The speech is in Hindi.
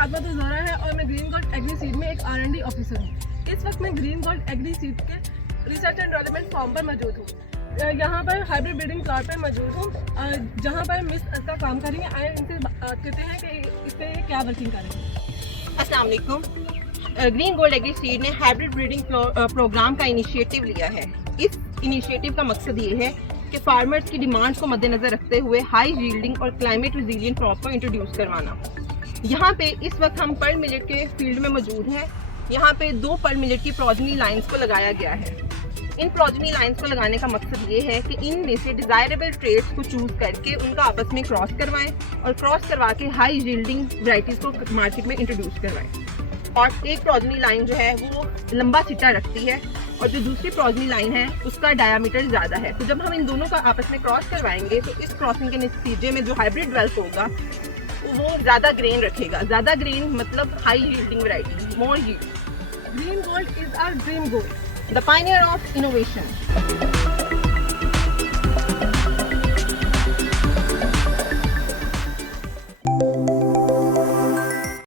फातिमा जोहरा है और मैं ग्रीन गोल्ड एग्री सीड में एक R&D ऑफिसर हूँ। इस वक्त मैं ग्रीन गोल्ड एग्री सीड के रिसर्च एंड डेवलपमेंट फॉर्म पर मौजूद हूँ। यहाँ पर हाइब्रिड ब्रीडिंग प्लॉट पर मौजूद हूँ, जहाँ पर मिस का काम करेंगे। आए इनसे बात करते हैं कि इस पर ये क्या वर्किंग करेंगे। अस्सलाम वालेकुम। ग्रीन गोल्ड एग्री सीड ने हाइब्रिड ब्रीडिंग प्रोग्राम का इनिशिएटिव लिया है। इस इनिशिएटिव का मकसद ये है कि फार्मर्स की डिमांड्स को मद्देनजर रखते हुए हाई यील्डिंग और क्लाइमेट रेजिलिएंट क्रॉप को इंट्रोड्यूस करवाना। यहाँ पे इस वक्त हम पर्ल मिलेट के फील्ड में मौजूद हैं। यहाँ पे 2 पर्ल मिलेट की प्रोजनी लाइंस को लगाया गया है। इन प्रोजनी लाइंस को लगाने का मकसद ये है कि इनमें से डिजायरेबल ट्रेड्स को चूज करके उनका आपस में क्रॉस करवाएं और क्रॉस करवा के हाई यील्डिंग वैरायटीज को मार्केट में इंट्रोड्यूस करवाएं। और एक प्रोजनी लाइन जो है वो लंबा सिट्टा रखती है और जो दूसरी प्रोजनी लाइन है उसका डायामीटर ज़्यादा है। तो जब हम इन दोनों का आपस में क्रॉस करवाएंगे तो इस क्रॉसिंग के नतीजे में जो हाइब्रिड डेवलप होगा वो ज़्यादा ग्रेन रखेगा। ज़्यादा ग्रेन मतलब high yielding variety, more yield. Green gold is our dream gold, the pioneer of innovation.